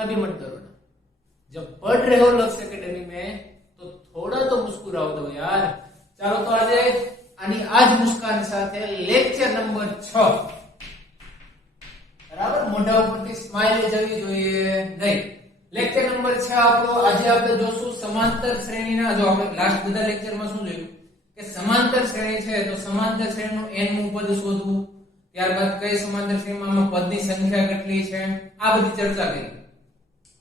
इतना भी मत डरो ना, जब पढ़ रहे हो लक्ष्य एकेडमी में तो थोड़ा तो मुस्कुराओ दो यार। ચાલો તો આજે આની આજ મુસ્કાન સાથે લેક્ચર નંબર 6 બરાબર, મોઢા ઉપરથી સ્માઈલ જવી જોઈએ નહીં। લેક્ચર નંબર 6 આપણો આજે આપણે જોશું સમાંતર શ્રેણીના। જો આપણે લાસ્ટ બધા લેક્ચરમાં શું જોયું કે સમાંતર શ્રેણી છે તો સમાંતર શ્રેણીનું n મું પદ શોધવું, ત્યારબાદ કઈ સમાંતર શ્રેણીમાં પદની સંખ્યા કેટલી છે આ બધી ચર્ચા કરી।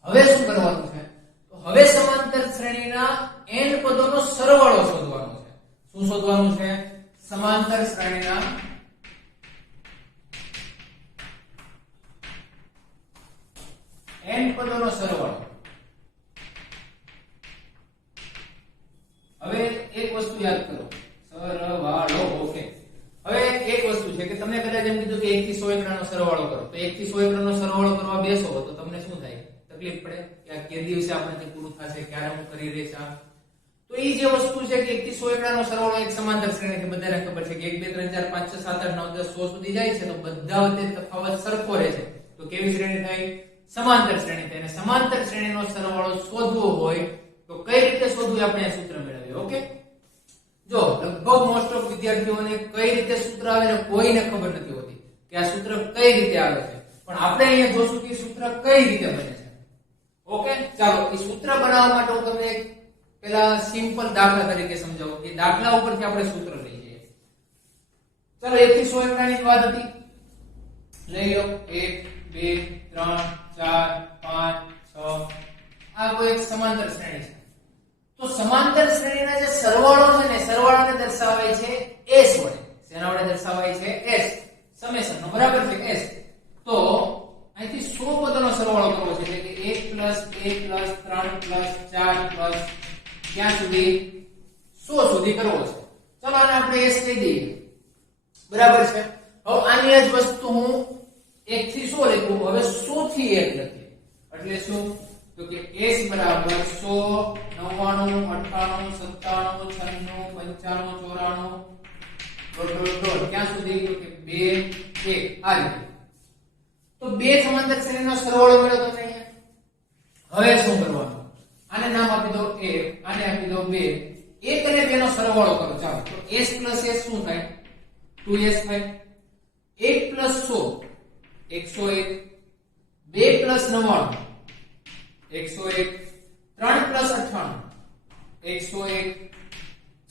હવે શું કરવાનું છે તો હવે સમાંતર શ્રેણીના n પદોનો સરવાળો શોધવાનો છે। શું શોધવાનું છે? સમાંતર શ્રેણીના n પદોનો સરવાળો। હવે એક વસ્તુ યાદ કરો, સરવાળો। ઓકે, હવે એક વસ્તુ છે કે તમને કદાચ એમ કીધું કે 1 થી 100 એકડાનો સરવાળો કરો, તો 1 થી 100 એકડાનો સરવાળો કરવા બેસો તો તમને શું થાય? તકલીફ પડે કે આ કે દિવસે આપણે પૂરું થશે, ક્યારે હું કરી રહીશ આ। તો એ જે વસ્તુ છે કે 1 થી 100 એકડાનો સરવાળો એક સમાંતર શ્રેણી છે, બધાને ખબર છે કે 1 2 3 4 5 6 7 8 9 10 100 સુધી જાય છે તો બધા વચ્ચે તફાવત સરખો રહે છે, તો કેવી શ્રેણી થાય? સમાંતર શ્રેણી થાય। અને સમાંતર શ્રેણીનો સરવાળો શોધવો હોય તો કઈ રીતે શોધવું આપણે આ સૂત્ર મેળવીએ। ઓકે, જો લગભગ મોસ્ટ ઓફ વિદ્યાર્થીઓને કઈ રીતે સૂત્ર આવે ને કોઈને ખબર નથી હોતી કે આ સૂત્ર કઈ રીતે આવે છે, પણ આપણે અહીંયા જોશું કે સૂત્ર કઈ રીતે બને છે। ઓકે, ચાલો એ સૂત્ર બનાવવા માટે હું તમને એક પેલા સિમ્પલ દાખલા તરીકે સમજાવું કે દાખલા ઉપરથી આપણે સૂત્ર લઈ જઈએ। ચાલો 1 થી 100 એકડાની વાત હતી, લઈ લો 1 2 3 4 5 6 આ કોઈ એક સમાંતર શ્રેણી છે। તો સમાંતર શ્રેણીના જે સરવાળો છે ને સરવાળાને દર્શાવાય છે s વડે। શેના વડે દર્શાવાય છે? s, સમેશન નો બરાબર છે s। તો અહીંથી 100 પદોનો સરવાળો કરવો છે, એટલે કે 1 2 3 4 ક્યાં સુધી? 100 સુધી કરવો છે। ચલો આને આપણે s કહી દઈએ, બરાબર છે। હવે આની જ વસ્તુ હું 1 થી 100 લખું, હવે 100 થી 1 લખીએ એટલે શું? તો કે s બરાબર 100 99 98 97 96 95 94 ક્યાં સુધી? તો કે 2 1 આ રીતે। તો બે સમાંતર શ્રેણીનો સરવાળો મળ્યો તમને અહીંયા। હવે શું કરવાનું? આને નામ આપી દો a, આને આપી દો 2, 1 અને 2 નો સરવાળો કરો। ચાલો તો s s શું થાય? 2s થાય। 1 100 101, 2 99 101, 3 98 101,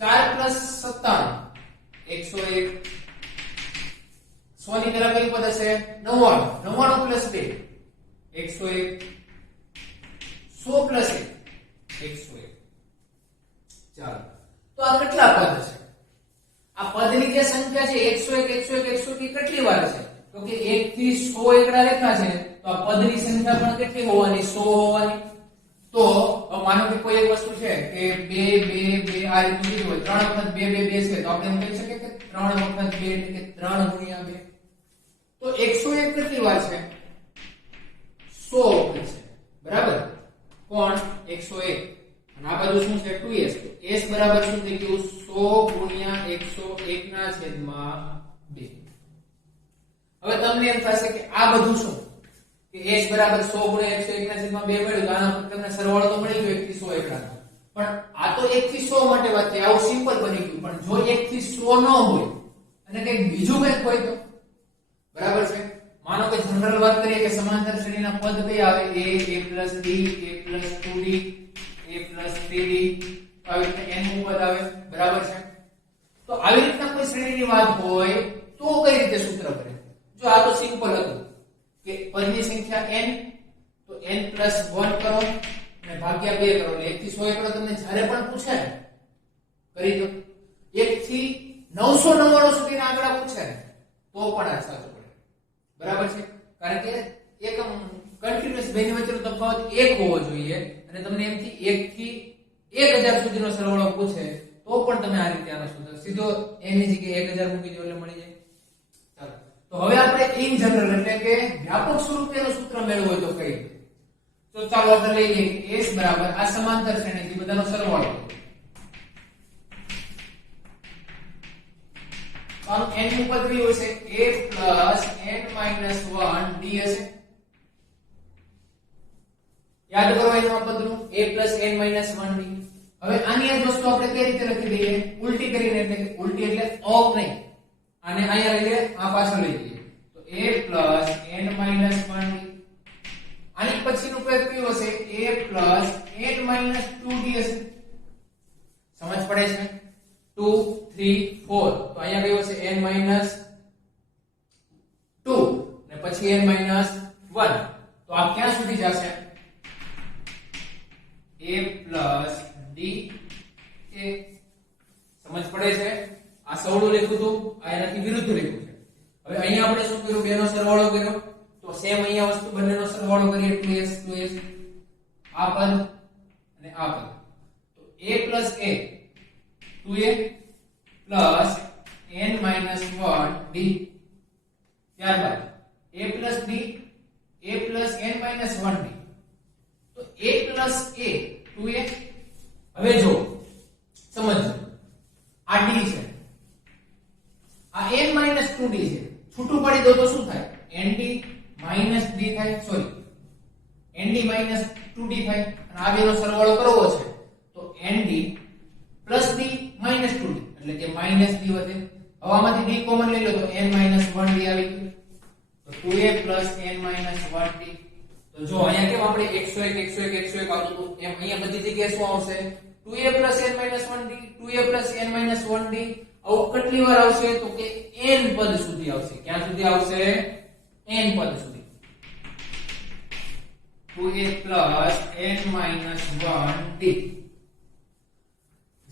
4 97 101, 100 ની પેલા કઈ પદ હશે? 99, 99 + 2 101, 100 + 1 101। ચાલો તો આ કેટલા પદ છે? આ પદની જે સંખ્યા છે 101 101 કેટલી વાર છે? તો કે 1 થી 100 એકડા લખ્યા છે તો આ પદની સંખ્યા પણ કેટલી હોવાની? 100 હોવાની। તો માનો કે કોઈ એક વસ્તુ છે કે 2 2 2 આ રીતનું લીધું હોય, 3 વખત 2 2 2 છે તો આપણે એમ કહી શકીએ કે 3 વખત 2 એટલે કે 3 ગુણ્યા 2। તો 101 કેટલી વાર છે? 100 વખત છે, બરાબર। કોણ? 101। અને આ બાજુ શું છે? 2s। તો s બરાબર શું થઈ ગયું? 100 ગુણ્યા 101 ના છેદમાં 2। હવે તમને એમ થશે કે આ બધું શું કે s બરાબર 100 ગુણ્યા 101 ના છેદમાં 2 મળ્યું, તો આનો તમને સરવાળો તો મળી ગયો 1 થી 100 એકડાનો। પણ આ તો 1 થી 100 માટે વાત છે, આવું સિમ્પલ બની ગયું। પણ જો 1 થી 100 ન હોય અને કંઈક બીજું કંઈક હોય તો, બરાબર છે। માનો કે જનરલ વાત કરીએ કે સમાંતર શ્રેણીના પદ કયા આવે? a + b, a + 2b, a + 3b, આવી રીતે n નું પદ આવે, બરાબર છે। તો આવી રીતના કોઈ શ્રેણીની વાત હોય તો કઈ રીતે સૂત્ર બને? જો આ તો સિમ્પલ હતું કે પદની સંખ્યા n, તો n + 1 કરો અને ભાગ્યા 2 કરો એટલે 1 થી 100 એકડો તમને જ્યારે પણ પૂછે ને કરી દો। 1 થી 999 સુધીના આંકડા પૂછે ને તો પણ આ સાચું પડે, બરાબર છે। કારણ કે એકમ કન્ટિન્યુઅસ બેની વચ્ચેનો તફાવત 1 હોવો જોઈએ અને તમને એમથી 1 થી 1000 સુધીનો સરવાળો પૂછે તો પણ તમે આ રીતે આનો સૂત્ર સીધો n ની જગ્યાએ 1000 મૂકી દો એટલે મળી જાય। ચાલો તો હવે આપણે ઇન જનરલ એટલે કે વ્યાપક સ્વરૂપેનું સૂત્ર મેળવવું હોય તો કઈ રીતે? તો ચાલો આપણે લઈ લઈએ કે s બરાબર આ સમાંતર શ્રેણીથી બધાનો સરવાળો। આમ n નું પદ કયું હશે? a + n - 1 d હશે। યાદ કરો એનું આ પદનું a n 1d. હવે આની આ વસ્તુ આપણે કઈ રીતે લખી દઈએ ઉલટી કરીને એટલે કે ઉલટી એટલે ઓફ નહીં આને અહીંયા લઈ લે આ પાછળ લઈ જઈએ તો a n 1d. આની પછીનું પદ કયું હશે a n 2d હશે. સમજ પડે છે 2 3 4 તો અહીંયા કયું હશે n 2 ને પછી n 1 તો આ ક્યાં સુધી જશે a d a. સમજ પડે છે આ સવડું લખ્યું હતું આ એનાથી વિરુદ્ધ લખ્યું છે. હવે અહીંયા આપણે શું કર્યું બેનો સરવાળો કર્યો તો સેમ અહીંયા વસ્તુ બંનેનો સરવાળો કરીએ 2s આ પદ અને આ પદ તો a 2a n 1d. ત્યારબાદ a b a n 1d તો a 2a. હવે જો સમજો આ d છે આ n 2d છે છૂટું પડી દો તો શું થાય nd d થાય સોરી nd 2d થાય અને આ બેનો સરવાળો કરવો છે તો nd d 2d એટલે કે d વધે. હવે આમાંથી d કોમન લઈ લો તો n 1d આવી ગયું તો 2a n 1d. તો જો અહીંયા કેમ આપણે 101 આવતું હતું એમ અહીંયા બધી જગ્યાએ શું આવશે 2a n 1d 2a n 1d. આવું કેટલી વાર આવશે તો કે n પદ સુધી આવશે. ક્યાં સુધી આવશે n પદ સુધી 2a n 1d.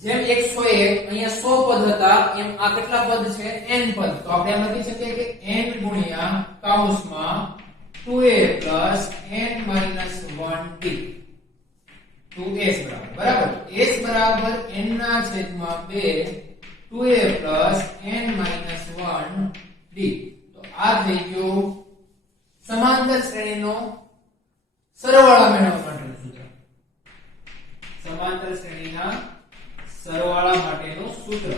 જેમ 101 અહીંયા 100 પદ હતા એમ આ કેટલા પદ છે n પદ. તો આપણે એમ લખી શકીએ કે n ગુણ્યા કૌંસમાં 2a n 1d 2s બરાબર s બરાબર n ના છેદમાં 2 2a n 1d. તો આ થઈ ગયું સમાંતર શ્રેણીનો સરવાળા મેળવવા માટેનું સૂત્ર. સમાંતર શ્રેણીના સરવાળા માટેનું સૂત્ર.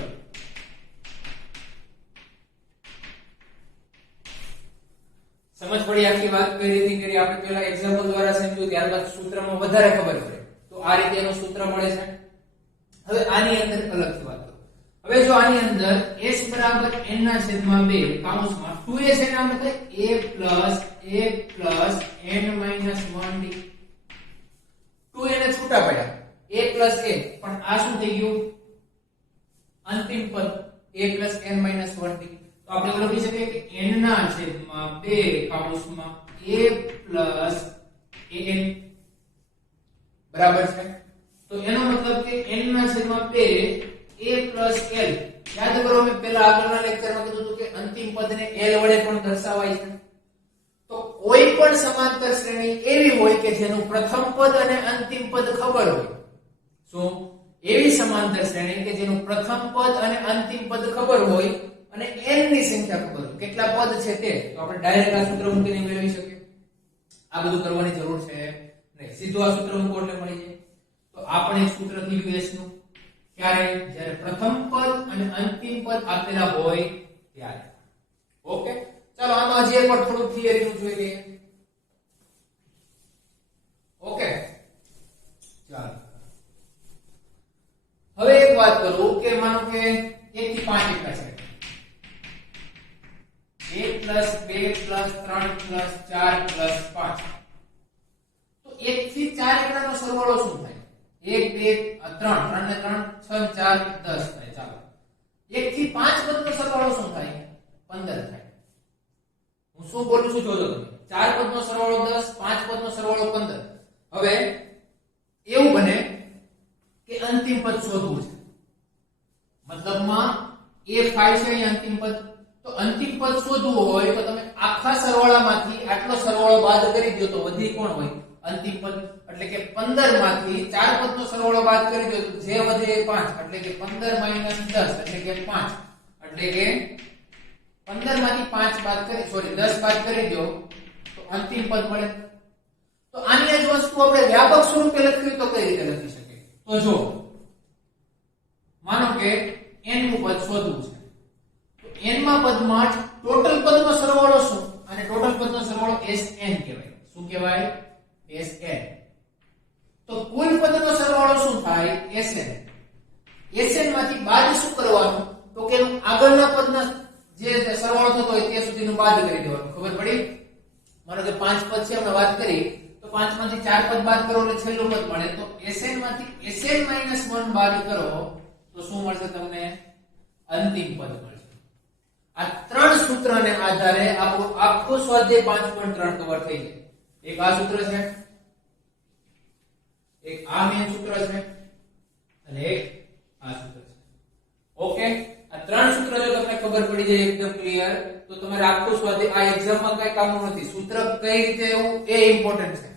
સમજ પડી આખી વાત કઈ રીતે કરી આપણે પહેલા એક્ઝામ્પલ દ્વારા સમજ્યું ત્યારબાદ સૂત્રમાં વધારે ખબર પડે તો આ રીતે એનું સૂત્ર મળે છે. હવે આની અંદર અલગથી વાત કરો. હવે જો આની અંદર s બરાબર n ના છેદમાં 2 કૌંસમાં 2s એના મતલબ a n 1d 2 એને છૂટા પડ્યા a પણ આ શું થઈ ગયું અંતિમ પદ a n 1d. તો આપણે લખી શકીએ કે n ના છેદમાં 2 કૌંસમાં a an બરાબર છે. તો એનો મતલબ કે n ના છેદમાં 2 a l. યાદ કરો મેં પહેલા આગળના લેક્ચરમાં કીધું હતું કે અંતિમ પદને l વડે પણ દર્શાવાય છે. તો કોઈ પણ સમાંતર શ્રેણી એવી હોય કે જેનું પ્રથમ પદ અને અંતિમ પદ ખબર હોય. શું એવી સમાંતર શ્રેણી કે જેનું પ્રથમ પદ અને અંતિમ પદ ખબર હોય અને n ની સંખ્યા ખબર હોય કેટલા પદ છે તે તો આપણે ડાયરેક્ટ આ સૂત્ર મૂકીને મેળવી શકીએ. આ બધું કરવાની જરૂર છે નહીં. સીધું આ સૂત્ર મૂકો એટલે મળી જાય. તો આપણે એક સૂત્ર થયું s નું ક્યારે જ્યારે પ્રથમ પદ અને અંતિમ પદ આપેલા હોય ત્યારે. ઓકે ચાલો આમાં હજી એકવાર થોડું થિયરી નું જોઈ લઈએ. ઓકે ચાલો હવે એક વાત કરું કે માનો કે 1 થી 5 એકડા છે 1 2 3 4 5 તો 1 થી 4 એકડાનો સરવાળો શું થાય 1 2 3 3 ને 3 6 4 10 થાય. ચાલો 1 થી 5 પદનો સરવાળો શું થાય 15 થાય. હું શું બોલું છું જોજો તમે 4 પદનો સરવાળો 10 5 પદનો સરવાળો 15. હવે એવું બને કે અંતિમ પદ શોધવું છે મતલબમાં a5 છે અહીં અંતિમ પદ. તો અંતિમ પદ શોધવું હોય તો તમે આખા સરવાળામાંથી આટલો સરવાળો બાદ કરી દો તો વધી કોણ હોય અંતિમ પદ. એટલે કે 15 માંથી 4 પદનો સરવાળો બાદ કરી દો તો જે વધે એ 5 એટલે કે 15 - 10 એટલે કે 5 એટલે કે 15 માંથી 5 બાદ કરી સોરી 10 બાદ કરી દો તો અંતિમ પદ મળે. તો આની જ વસ્તુ આપણે વ્યાપક સ્વરૂપે લખવી તો કઈ રીતે લખી શકીએ તો જો માનો કે n નું પદ શોધવું છે તો n માં પદમાં ટોટલ પદનો સરવાળો શું અને ટોટલ પદનો સરવાળો sn કહેવાય. શું કહેવાય sn. Sn. Sn માંથી બાદ શું કરવાનું તો કે આગળના પદના જે સરવાળો થતો હોય તે સુધીનું બાદ કરી દેવાનું. ખબર પડી? માનો કે 5 પદ છે આપણે વાત કરી તો 5 માંથી 4 પદ બાદ કરો એટલે છેલ્લું પદ મળે. તો Sn માંથી Sn - 1 બાદ કરો તો શું મળશે તમને? અંતિમ પદ મળશે. આ ત્રણ સૂત્રને આધારે આપણું આખું સ્વાધ્યાય 5.3 કવર થઈ જાય. એક આ સૂત્ર છે, એક આ મેન સૂત્ર છે અને એક આ સૂત્ર છે. ઓકે, આ ત્રણ સૂત્ર જો તમને ખબર પડી જાય એકદમ ક્લિયર તો તમારે આખું સ્વાધ્યાય આ એક્ઝામમાં કઈ કામનું નથી. સૂત્ર કઈ રીતે એવું એ ઇમ્પોર્ટન્ટ છે.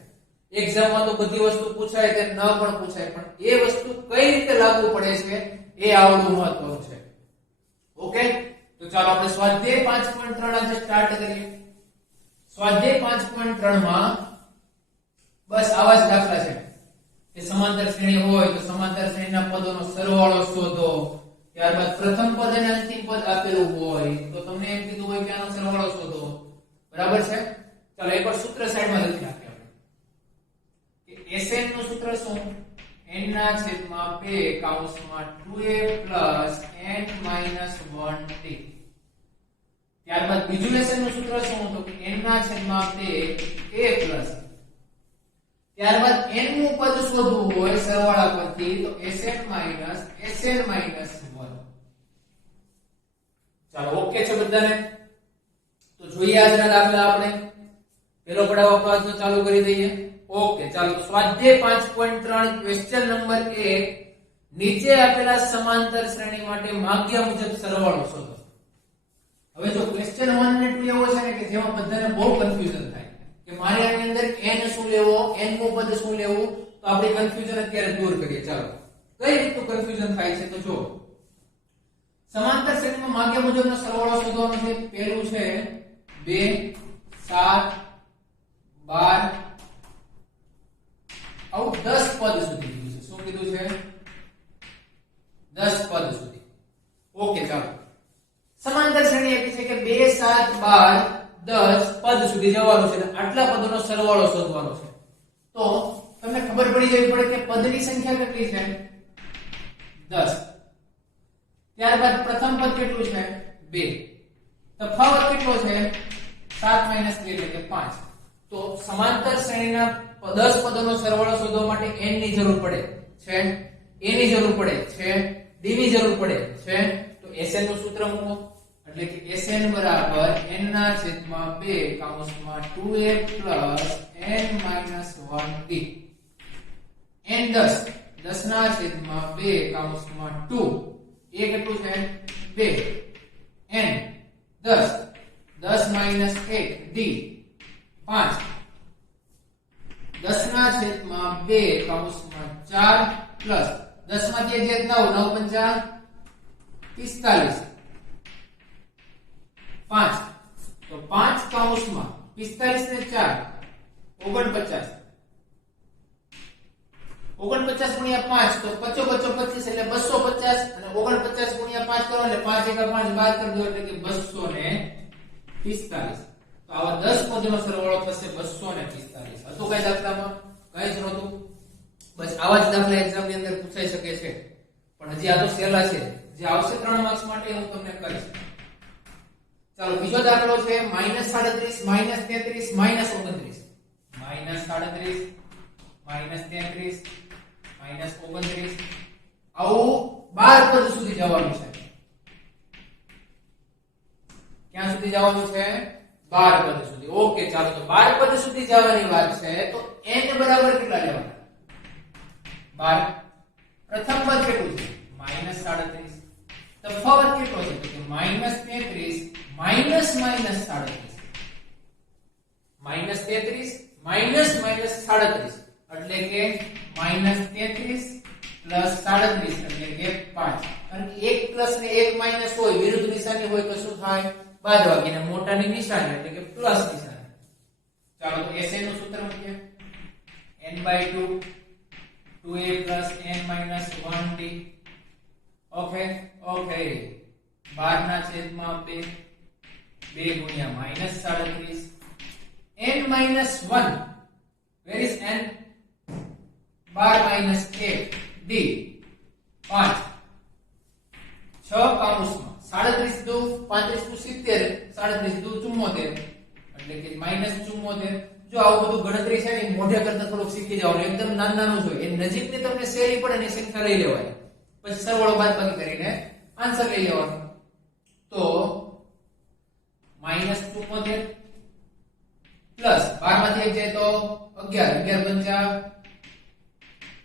એક્ઝામમાં તો બધી વસ્તુ પૂછાય તે ન પણ પૂછાય, પણ એ વસ્તુ કઈ રીતે લાગુ પડે છે એ આવડવું મહત્વનું છે. ઓકે, તો ચાલો આપણે સ્વાધ્યાય 5.3 આજે સ્ટાર્ટ કરીએ. સ્વાધ્યાય 5.3 માં બસ આવા જ દાખલા છે કે સમાંતર શ્રેણી હોય તો સમાંતર શ્રેણીના પદોનો સરવાળો શોધો. ત્યારબાદ પ્રથમ પદ અને અંતિમ પદ આપેલું હોય તો તમને એમ કીધું હોય કે આનો સરવાળો શોધો. બરાબર છે? ચાલો એકવાર સૂત્ર સાઈડમાં લખી નાખીએ આપણે કે Sn નું સૂત્ર શું? n ના છેદમાં 2 કૌંસમાં 2a n - 1t. ત્યારબાદ બીજું Sn નું સૂત્ર શું? તો કે n ના છેદમાં 2 a ત્યારબાદ n નું પદ શોધવું હોય સરવાળા પરથી તો Sn - 1. ચાલો ઓકે છે બધાને? તો જોઈએ આજના દાખલા આપણે. પેલો પડાવ આપણે ચાલુ કરી દઈએ. ઓકે, ચાલો સ્વાધ્યાય 5.3 ક્વેશ્ચન નંબર 1, નીચે આપેલા સમાંતર શ્રેણી માટે માગ્યા મુજબ સરવાળો શોધો. હવે જો ક્વેશ્ચન 1 અને 2 એવો છે ને કે જેમાં બધાને બહુ કન્ફ્યુઝન થાય કે મારે આની અંદર n શું લેવો, n નું પદ શું લેવું, તો આપણે કન્ફ્યુઝન અત્યારે દૂર કરીએ. ચાલો કઈ રીતનું કન્ફ્યુઝન થાય છે તો જો સમાંતર શ્રેણીમાં માગ્યા મુજબનો સરવાળો શોધવાનો છે. પહેલું છે 2 7 12 આવું 10 પદ સુધી કીધું છે. શું કીધું છે? 10 પદ સુધી. ઓકે, ચાલો સમાંતર શ્રેણી આપી છે કે 2 7 12 10 પદ સુધી જવાનું છે. આટલા પદોનો સરવાળો શોધવાનો છે. તો તમને ખબર પડી જવી પડે કે પદની સંખ્યા કેટલી છે? 10. ત્યારબાદ પ્રથમ પદ કેટલું છે? 2. તફાવત કેટલો છે? 7 - 3 એટલે કે 5. તો સમાંતર શ્રેણીના 10 પદોનો સરવાળો શોધવા માટે n ની જરૂર પડે છે, a ની જરૂર પડે છે, d ની જરૂર પડે છે. તો Sn નું સૂત્ર મૂકો એટલે કે Sn = n ના છેદમાં 2 કૌંસમાં 2a n - 1t. n 10 10 ના છેદમાં 2 કૌંસમાં 2 a કેટલું છે? 2 n 10 10 - 1 d 5 10 ના છેદમાં 2 કૌંસમાં 4 પ્લસ 10 માંથી 1 9 9 5 45 5 તો 5 કૌંસમાં 45 ને 4 49 49 ગુણ્યા 5 તો 55 25 એટલે 250 અને 49 ગુણ્યા 5 કરો એટલે 5 * 5 બાદ કરી દો એટલે કે 245. તો આવા 10 પદોનો સરવાળો થશે 245. હતો કઈ દાખલામાં? કઈ જ નહોતું. બસ આવા જ દાખલા એક્ઝામ ની અંદર પૂછાઈ શકે છે, પણ હજી આ તો સહેલા છે. જે આવશે 3 માર્ક્સ માટે હું તમને કહીશ. ચાલો બીજો દાખલો છે -37 -33 -29. -37 -33 -29 આવું 12 પદ સુધી જવાનું છે. ક્યાં સુધી જવાનું છે? 12 પદ સુધી. ઓકે, ચાલો તો 12 પદ સુધી જવાની વાત છે તો n બરાબર કેટલા લેવાના? 12. પ્રથમ પદ કેટલું છે? -37. તફાવત કેટલો છે? તો કે -33 -37. -33 -37 એટલે કે -33 + 37 એટલે કે 5. કારણ કે 1 પ્લસ ને 1 માઈનસ હોય, વિરુદ્ધ નિશાની હોય તો શું થાય? બાદબાકી. ને મોટાની નિશાની એટલે કે પ્લસ નિશાની. ચાલો તો Sn નું સૂત્ર મૂકીએ. n/2 2a + n - 1t. Okay okay 12 ના છેદમાં 2 2 ગુણ્યા -37 n - 1 where is n? 12 - 8 d 5 6 કૌંસમાં 37 દુ 35 દુ 70 37 દુ 74 એટલે કે -74. જો આવું બધું ગણતરી છે ને મોઢે કરતા થોડુંક શીખી જાવ એકદમ નાનું જોઈએ એ નજીકની તમને સહેલી પડે ને સંખ્યા લઈ લેવાય પછી સરવાળો બાદબાકી કરીને આન્સર લઈ લેવાનો. તો -74 પ્લસ 12 માંથી 1 જાય તો 11 11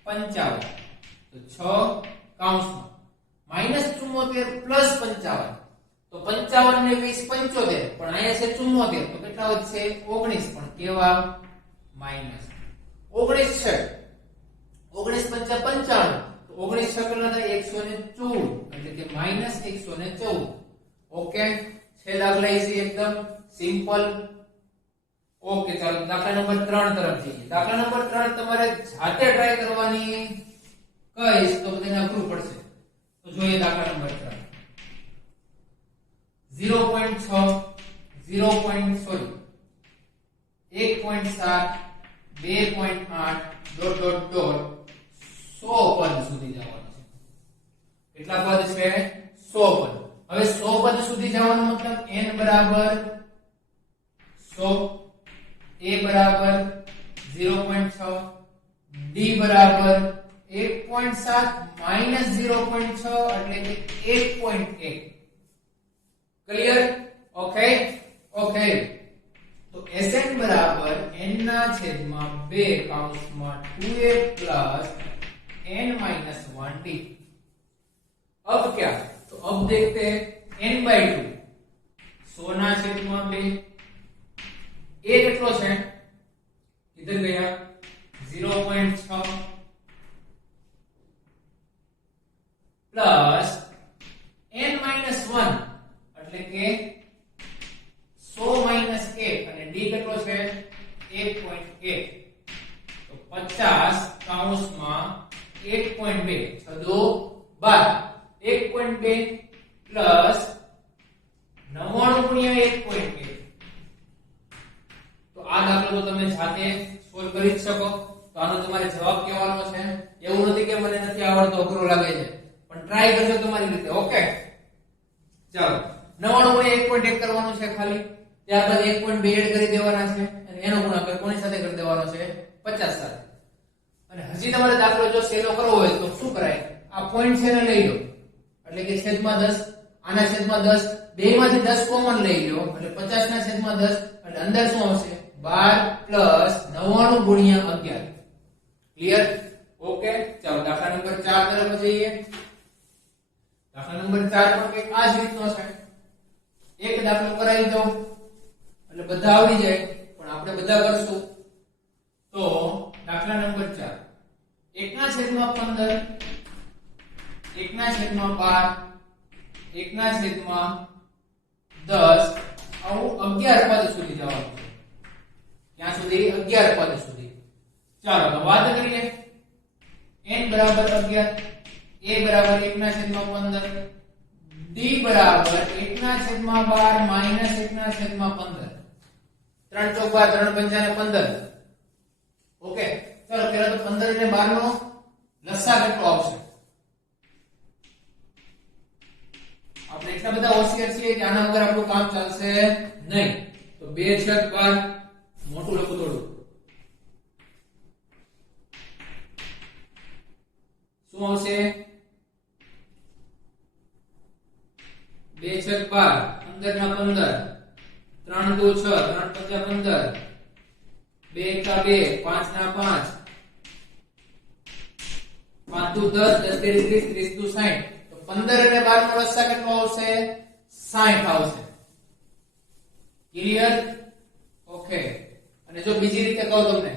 55 તો 6 કૌંસમાં -74 પ્લસ 55 તો 55 ને 20 75 પણ અહીંયા છે 74 તો કેટલા વધશે 19 પણ કેવા માઈનસ 19 છે 19 5 55 તો 19 કેટલા થાય 114 એટલે કે -114. ઓકે છે દાખલા ઈઝી એકદમ સિમ્પલ. ઓકે ચાલો દાખલા નંબર 3 તરફ જઈએ. દાખલા નંબર 3 તમારે જાતે ટ્રાય કરવાની કહીશ તો તેને અઘરું પડશે. તો જોઈએ દાખલા નંબર 3 0.6 1.7 2.8 ડોટ ડોટ ડોટ 100 પદ સુધી જવાનું છે. કેટલા પદ છે 100 પદ. હવે 100 પદ સુધી જવાનો મતલબ n બરાબર 100 a બરાબર 0.6 d બરાબર 1.7 -0.6 એટલે કે 1.1. ક્લિયર? Okay okay. તો Sn બરાબર n ના છેદમાં 2 કૌંસમાં 2a પ્લસ n માइनस 1d. अब क्या? तो अब देखते हैं n/2 100 ના છેદમાં 2 a કેટલો છે इधर गया 0.6 પ્લસ n માइनस 1 એટલે કે 100 માइनस 1 અને d કેટલો છે 1.1 તો 50 કૌંસમાં 1.2 છદો 12 1.2 પ્લસ 99 ગુણ્યા 1.1. તો આ દાખલો તો તમે જાતે સોલ્વ કરી જ શકો. તો આનો તમારે જવાબ કહેવાનો છે. એવું નથી કે મને નથી આવડતો અઘરો લાગે છે પણ ટ્રાય કરજો તમારી રીતે. ઓકે ચાલો 99 ગુણ્યા 1.1 કરવાનું છે ખાલી. ત્યારબાદ 1.2 એડ કરી દેવાના છે અને એનો ગુણાકાર કોની સાથે કરી દેવાનો છે 50 સાથે. અને હજી તમારે દાખલો જો સેલો કરવો હોય તો શું કરાય આ પોઈન્ટ છે ને લઈ લો એટલે કે છેદમાં 10 આના છેદમાં 10 બેમાંથી 10 કોમન લઈ લો એટલે 50 ના છેદમાં 10 એટલે અંદર શું આવશે 12 પ્લસ 99 ગુણ્યા 11. ક્લિયર? ઓકે ચાલો દાખલા નંબર 4 તરફ જઈએ. દાખલા નંબર 4 પણ કંઈક આ જ રીતનો છે. એક દાખલો કરાવી દઉં એટલે બધા આવડી જાય પણ આપણે બધા કરશું. તો દાખલા નંબર 4 1 ના છેદમાં 15 1 ના છેદમાં 12 1 ના છેદમાં 10 આવું 11 પદ સુધી જવાનું છે. ત્યાં સુધી 11 પદ સુધી. ચાલો તો વાત કરીએ. n બરાબર 11 a બરાબર 1 ના છેદમાં 15 d બરાબર 1 ના છેદમાં 12 માઈનસ 1 ના છેદમાં 15 3 ચોક 12 3 પંચા ને 15. ઓકે ચાલો પહેલા તો 15 અને 12 નો લસા કેટલો આવશે? આપણે એટલા બધા હોશિયાર છીએ કે આના વગર આપણું કામ ચાલશે નહીં. તો 2/12 મોટું લખું થોડું શું આવશે 2/12 15 ના 15 3 દુ 6 3 પંચા 15 2 એકા 2 5 ના 5 5 દુ 10 10 તેરી 30 30 દુ 60 તો 15 અને 12 નો લસા કેટલો આવશે 60 આવશે. ક્લિયર? ઓકે. અને જો બીજી રીતે કહું તમને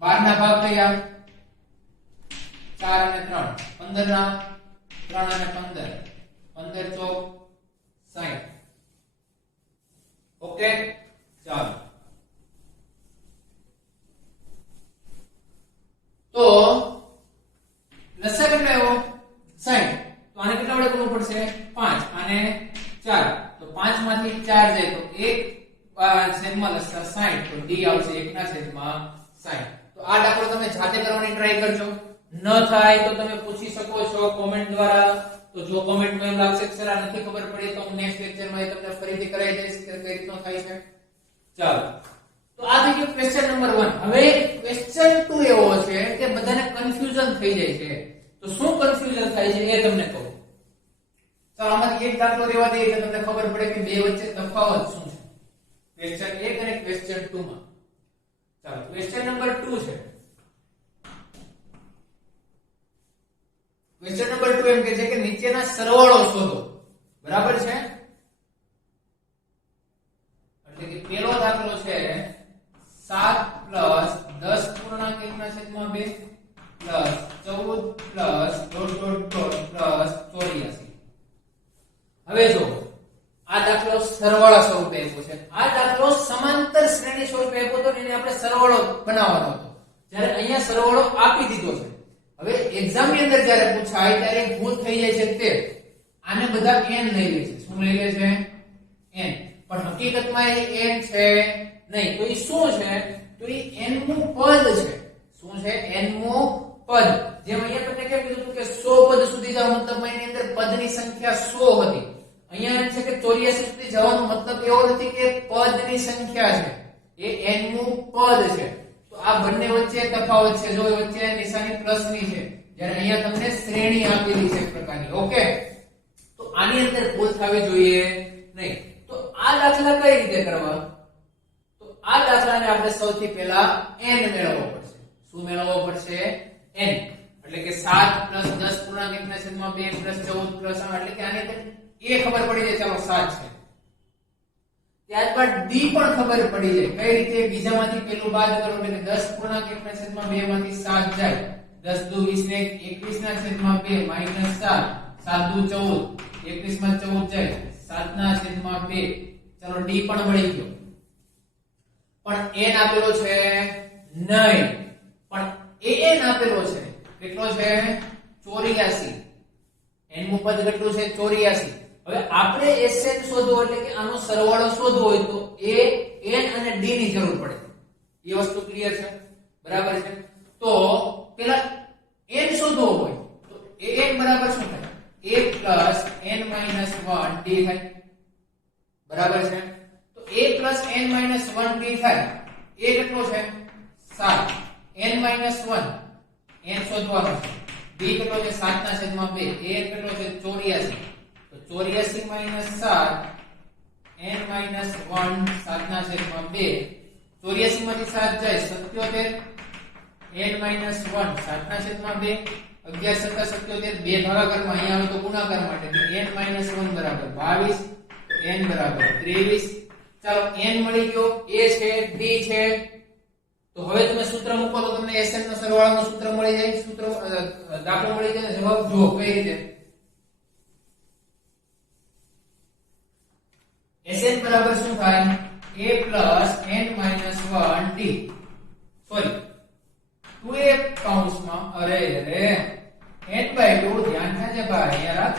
12 ના ભાગ થયા 4 અને 3 15 ના 3 અને 15 15 ચોક 60. ઓકે ચાલો તો લસા કેટલો આવ્યો 60. તો આને કેટલા વડે કરવું પડશે 5 અને 4 તો 5 માંથી 4 જાય તો 1 છેદમાં લસા 60 તો d આવશે 1 ના છેદમાં 60. તો આ દાખલો તમે જાતે કરવાની ટ્રાય કરજો. ન થાય તો તમે પૂછી શકો છો કોમેન્ટ દ્વારા. તો જો કોમેન્ટમાં એમ લાગશે કે સર આ નથી ખબર પડી તો હું નેક્સ્ટ લેક્ચરમાં એ તમને ફરીથી કરાવી દઈશ કે કઈ રીતનો થાય છે. ચાલો, તો આ થઈ ગયું ક્વેશ્ચન નંબર 1. હવે ક્વેશ્ચન 2 એવો છે કે બધાને કન્ફ્યુઝન થઈ જાય છે. તો શું કન્ફ્યુઝન થાય છે એ તમને કહું. ચાલો, આમાંથી એક દાખલો લેવા દઈએ એટલે તમને ખબર પડે કે બે વચ્ચે તફાવત શું છે ક્વેશ્ચન 1 અને ક્વેશ્ચન 2 માં. ચાલો, ક્વેશ્ચન નંબર 2 છે. ક્વેશ્ચન નંબર 2 એમ કહે છે કે નીચેના સરવાળો શોધો. બરાબર છે? એટલે કે પહેલો દાખલો છે 7 + 10 પૂર્ણાંક 1/2 + 14 + ... + 84. હવે જો આ દાખલો સરવાળા સ્વરૂપે આપ્યો છે. આ દાખલો સમાંતર શ્રેણી સ્વરૂપે આપ્યો તો એને આપણે સરવાળો બનાવવાનો હતો. જ્યારે અહીંયા સરવાળો આપી દીધો છે. હવે એક્ઝામ ની અંદર જ્યારે પૂછાય ત્યારે એક ભૂલ થઈ જાય છે તે આને બધા n લઈ લે છે. શું લઈ લે છે? n. પણ હકીકતમાં એ n છે નહીં. તો એ શું છે? તો એ n નું પદ છે. શું છે? n નું પદ. જેમ અહીંયા તમને કેમ કીધું હતું કે 100 પદ સુધી જાવ મતલબ એની અંદર પદની સંખ્યા 100 હતી. અહીંયા એમ છે કે 84 સુધી જવાનો મતલબ એવો નથી કે પદની સંખ્યા છે. એ n નું પદ છે. તો આ બંને વચ્ચે તફાવત છે. જો વચ્ચે નિશાની પ્લસની છે. જ્યારે અહીંયા તમને શ્રેણી આપેલી છે એક પ્રકારની. ઓકે, તો આની અંદર ભૂલ થવી જોઈએ નહીં. તો આ દાખલા કઈ રીતે કરવા? તો આ દાખલાને આપણે સૌથી પહેલા n મેળવવો પડશે. શું મેળવવો પડશે? n. એટલે કે 7 + 10 પૂર્ણાંક 1/2 + 14 + 8 એટલે કે આની અંદર એ ખબર પડી જાય. ચાલો 7 છે. ત્યારબાદ d પણ ખબર પડી જાય. કઈ રીતે? બીજામાંથી પેલું બાદ કરો એટલે કે 10 પૂર્ણાંક 1/2 માંથી 7 જાય. 10 દુ 20 ને 21/2 -7 7 દુ 14 21 માં 14 જાય 7/2. ચલો d પણ મળી ગયો. પણ n આપેલો છે નહીં. પણ an આપેલો છે. કેટલો છે? 84. n નું પદ કેટલું છે? 84. હવે આપણે Sn શોધવો એટલે કે આનો સરવાળો શોધવો હોય તો a n અને d ની જરૂર પડે. એ વસ્તુ ક્લિયર છે? બરાબર છે? તો પહેલા n શોધવો હોય તો an બરાબર શું થાય? a + n - 1 d થાય. બરાબર છે? તો a + n - 1 d થાય. a કેટલો છે? 7. n - 1 n શોધવાનો છે. d કેટલો છે? 7/2. a કેટલો છે? 84. તો 84 - 7 n - 1 7/2. 84 માંથી 7 જાય 77. n - 1 7/2. 11 * 77 બે ભાગાકારમાં. અહીંયા આવે તો ગુણાકાર માટે. તો n - 1 બરાબર 22. n બરાબર 23. ચાલો, n મળી ગયો. a છે, d છે. તો હવે તમે સૂત્ર મૂકો તો તમને Sn નો સરવાળાનો સૂત્ર મળી જાય. સૂત્ર દાખલો મળી જાય. જવાબ જુઓ કઈ રીતે. Sn બરાબર શું થાય? a + n - 1 d. Sorry, 2a કૌંસમાં અરે n/2 ધ્યાન થાજે ભાઈ યાર.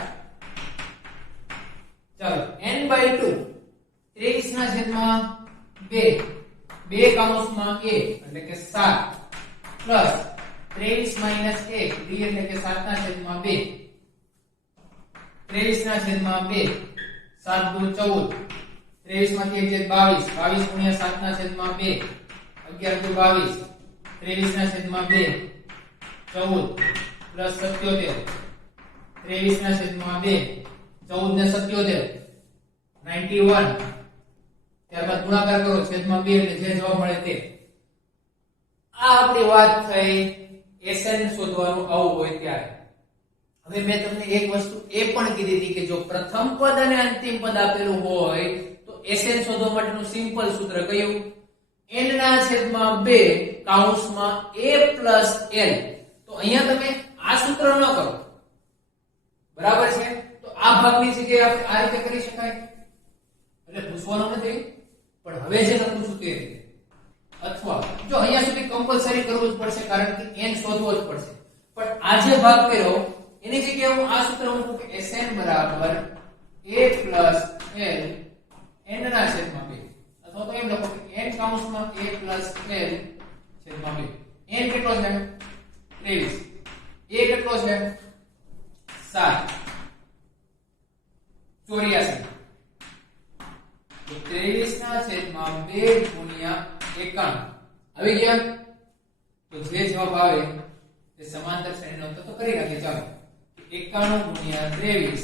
ચાલો, n/2 23/2 બે કૌંસમાં a એટલે કે 7 પ્લસ 23 - 1 d એટલે કે 7/2. 23/2 7 દુ 14. 23 માંથી 1 22. 22 * 7/2 11 દુ 22. 23/2 14 પ્લસ 77. 23/2 14 ને 77 91. ત્યારબાદ ગુણાકાર કરો છેદમાં 2 એટલે જે જવાબ મળે તે. આ આપણી વાત થઈ Sn શોધવાનું આવું હોય ત્યારે. હવે મેં તમને એક વસ્તુ એ પણ કીધી હતી કે જો પ્રથમ પદ અને અંતિમ પદ આપેલું હોય તો Sn શોધવા માટેનું સિમ્પલ સૂત્ર કયું? n/2 કૌંસમાં a + l. તો અહીંયા તમે આ સૂત્ર ન કરો. બરાબર છે? તો આ ભાગની જગ્યાએ આપણે આ રીતે કરી શકાય. એટલે પૂછવાનું નથી, પણ હવે જે લખું છું તે રીતે. અથવા જો અહીંયા સુધી કમ્પલસરી કરવું જ પડશે કારણ કે n શોધવો જ પડશે. પણ આ જે ભાગ કર્યો એની જગ્યાએ હું આ સૂત્ર મૂકું કે Sn બરાબર a + l n/2. અથવા તો એમ લખો કે n કૌંસમાં a + l/2. n કેટલો છે? 23. 91 આવી ગયા તો જે જવાબ આવે તે સમાંતર શ્રેણીનો તો કરી નાખીએ ચાલો 91 ગુણ્યા 23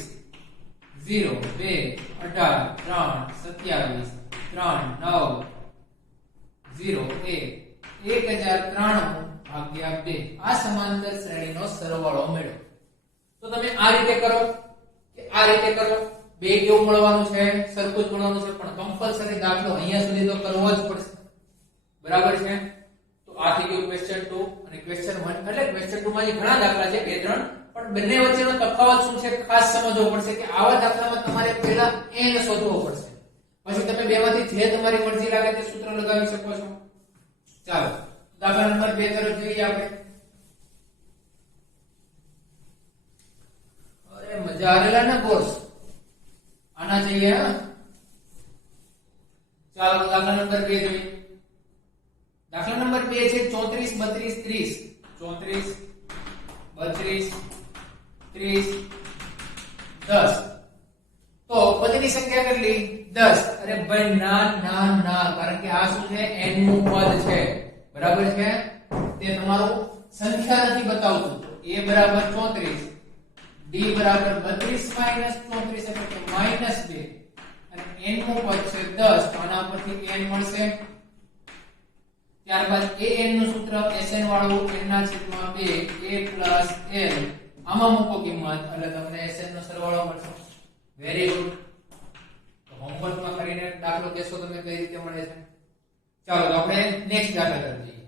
0 2 18 3 27 3 9 0 1093 ભાગ્યા 2 આ સમાંતર શ્રેણીનો સરવાળો મેળવો તો તમે આ રીતે કરો કે આ રીતે કરો બે કેવું મળવાનું છે સરખું જ મળવાનું છે પણ કમ્પલસરી દાખલો અહીંયા સુધી તો કરવો જ પડશે બરાબર છે તો આ થઈ ગયું ક્વેશ્ચન 2 અને ક્વેશ્ચન 1 એટલે ક્વેશ્ચન 2 માં જે ઘણા દાખલા છે બે ત્રણ પણ બંને વચ્ચેનો તફાવત શું છે ખાસ સમજવો પડશે કે આવા દાખલામાં તમારે પહેલા n શોધવો પડશે પછી તમે બેમાંથી જે તમારી મરજી લાગે તે સૂત્ર લગાવી શકો છો ચાલો દાખલા નંબર 2 તરફ જોઈએ આપણે અરે મજા આવેલા ને બોસ આના चाहिए હા ચાલો દાખલા નંબર 2 જોઈએ દાખલા નંબર 2 છે 34 32 30 34 32 30 10 તો પદની સંખ્યા કેટલી 10 અરે ભાઈ ના ના ના કારણ કે આ શું છે n નું પદ છે બરાબર છે તે તમારું સંખ્યા નથી બતાવતું a બરાબર 34 d બરાબર 32 માઈનસ 34 એટલે કે માઈનસ 2 અને n નું પદ છે 10 તો આના પરથી n મળશે ત્યારબાદ an નું સૂત્ર sn વાળું n ના છેદમાં 2 a l આમાં મૂકો કિંમત એટલે તમને sn નો સરવાળો મળશે વેરી ગુડ તો હોમવર્ક માં કરીને દાખલો કેસો તમે કઈ રીતે મળે છે ચાલો તો આપણે નેક્સ્ટ દાખલા તરફ જઈએ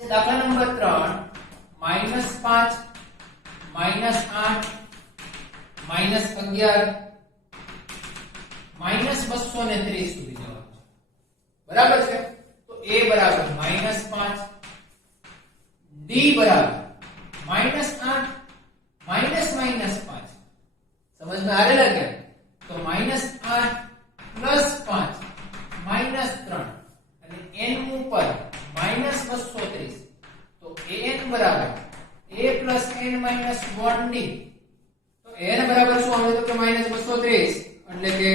જે દાખલા નંબર 3 -5 -8 -11 -230 સુધી જવાનું છે બરાબર છે તો a બરાબર -5 d બરાબર -8 -5 समझ में आ रहा है क्या तो -8 +5 -3 અને n ઉપર -230 તો an બરાબર a + n - 1d તો n બરાબર શું આવે તો કે -230 એટલે કે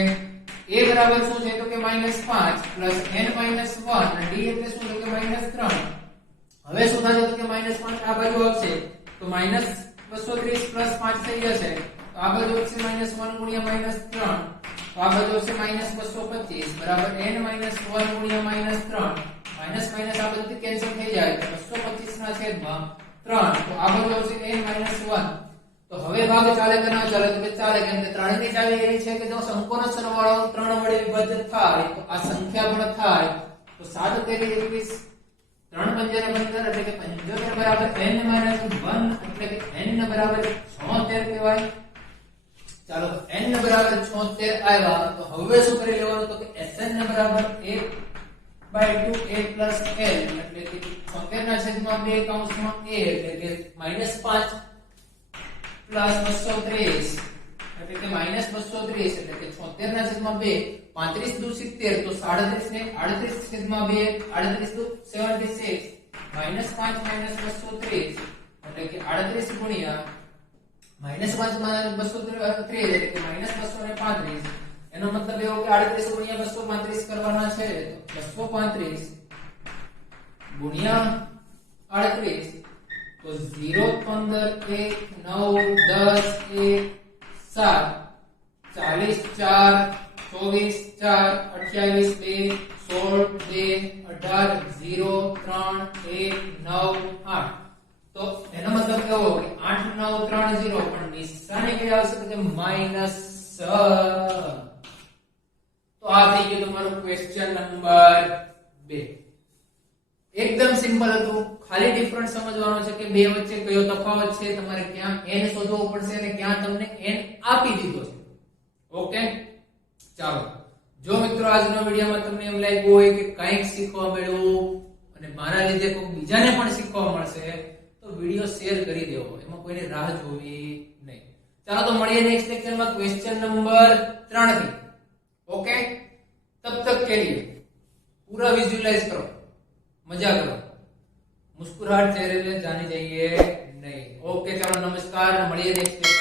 a બરાબર શું છે તો કે -5 + n - 1 અને d એટલે શું તો કે -3 હવે શું થશે તો કે -5 આ બાજુ આવશે તો -230 + 5 થઈ જશે તો આ બાજુ આવશે -1 ગુણ્યા -3 તો આ બાજુ આવશે -225 બરાબર n - 1 ગુણ્યા -3 માઈનસ માઈનસ આ બધું કેન્સલ થઈ જાય તો 225 ના છેદમાં 3 તો આ બાજુ આવશે n - 1 તો હવે ભાગ ચાલે કે ના ચાલે તો કે ચાલે કેમ કે 3 ની ચાવી એવી છે કે જો સંપૂર્ણ સરવાળો 3 વડે વિભાજિત થાય તો આ સંખ્યા પણ થાય તો 7 તેરી 21 3 પંજા 15 એટલે કે 75 બરાબર n - 1 એટલે કે n બરાબર 76 કહેવાય ચાલો n બરાબર 76 આવ્યા તો હવે શું કરી લેવાનું તો કે sn બરાબર 1/2 a + l એટલે કે 76 ના છેદમાં 2 કૌંસમાં a એટલે કે -5 + 230 એટલે કે -230 એટલે કે 76 ના છેદમાં 2 35 દુ 70 તો 37 ને 38 છેદમાં 2 38 દુ 76 -5 - 230 એટલે કે 38 ગુણ્યા -5 માં 230 એટલે કે -235 એનો મતલબ એવો કે 38 ગુણ્યા 235 કરવાના છે તો 235 ગુણ્યા 38 તો 0 15 1 9 10 1 7 40 4 24 4 28 2 16 2 18 0 3 1 9 8 તો એનો મતલબ કેવો કે 8 9 3 0 પણ નિશાની કઈ આવશે તો કે -6 તો આ થઈ ગયું તમારું ક્વેશ્ચન નંબર 2 એકદમ સિમ્પલ હતું ખાલી ડિફરન્સ સમજવાનો છે કે બે વચ્ચે કયો તફાવત છે તમારે ક્યાં n શોધવો પડશે અને ક્યાં તમને n આપી દીધો છે ઓકે ચાલો જો મિત્રો આજનો વિડિયોમાં તમને એમ લાગ્યું હોય કે કંઈક શીખવા મળ્યું અને મારા લીધે કોઈ બીજાને પણ શીખવા મળશે તો વિડિયો શેર કરી દેવો એમાં કોઈને રાહ જોવી નહીં ચાલો તો મળીએ નેક્સ્ટ લેક્ચરમાં ક્વેશ્ચન નંબર 3 થી ओके तब तक के लिए पूरा विजुअलाइज करो मजा करो मुस्कुराहट चेहरे पे जानी चाहिए नहीं ओके चलो नमस्कार મળીએ નેક્સ્ટ